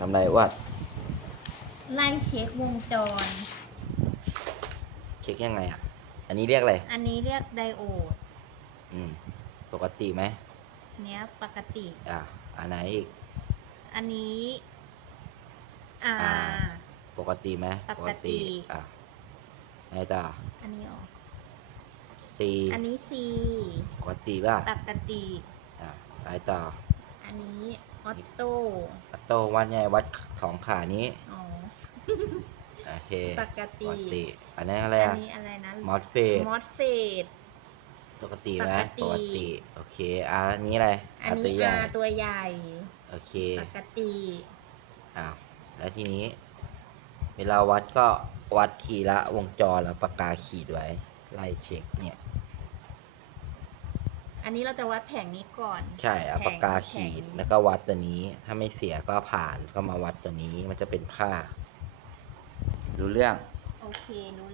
ทำไรวัดไล่เช็ควงจร เช็คยังไงอะ อันนี้เรียกอะไร อันนี้เรียกไดโอด อืม ปกติไหม เนี้ยปกติ อะอันไหนอีก อันนี้ อ่า อ่า ปกติไหมปกติ อะไหนต่ออันนี้ออกซีอันนี้ C ปกติป่ะปกติ อะไหนต่ออันนี้ออโต้อัต โตวัดไงวัดสองขานี้อ๋อ โอเคปกติปกติอันนี้อะไรอันอะนี้อะไรนะมอสเฟตมอสเฟด ปกติไหมปกติ ปกติ โอเคอะอันนี้อะไรอันตัวนี้ใหญ่ R ตัวใหญ่ โอเคปกติอ้าวแล้วทีนี้ เวลาวัดก็วัดทีละวงจรแล้วปากกาขีดไว้ไล่เช็คเนี่ย อันนี้เราจะวัดแผงนี้ก่อน ใช่เอาแผงปากกาขีดแผงแล้วก็วัดตัวนี้ ถ้าไม่เสียก็ผ่านก็มาวัดตัวนี้มันจะเป็นค่ารู้เรื่อง โอเครู้